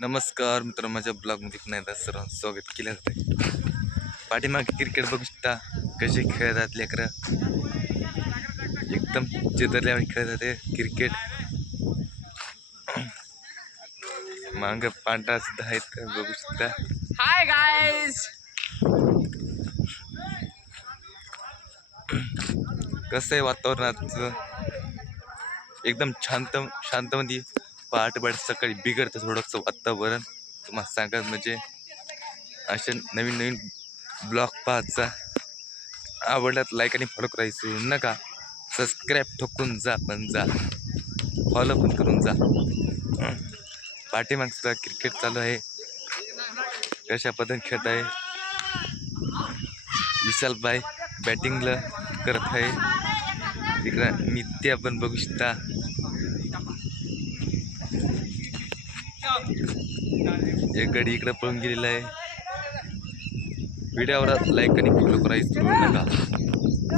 नमस्कार मित्रांनो, माझ्या ब्लॉगमध्ये पुन्हा एकदा सर्वांचं स्वागत केलं जातं. पाठीमागे क्रिकेट बघू शकता कसे खेळतात लेकरं. एकदम चितरल्यावर खेळत होते क्रिकेट. माग पांढरा सुद्धा आहेत बघू शकता. हाय गाइस, कसं आहे वातावरणाचं, एकदम शांतमध्ये पहाटे सकाळी बिघडतं थोडंसं वातावरण. तुम्हाला सांगत म्हणजे असे नवीन ब्लॉग पाहायचा. आवडल्यात लाईक आणि फॉलो करायचो नका. सबस्क्राईब ठोकून जा, पण जा फॉलो पण करून जा. पाठीमागचा क्रिकेट चालू आहे. कशा पद्धतीने खेळत आहे. विशालबाई बॅटिंगला करत आहे. इकडं नित्या पण बघू शकता. एक गडी इकडे पळून गेलेला आहे. व्हिडिओवर लाईक आणि फॉलो करायचं नका.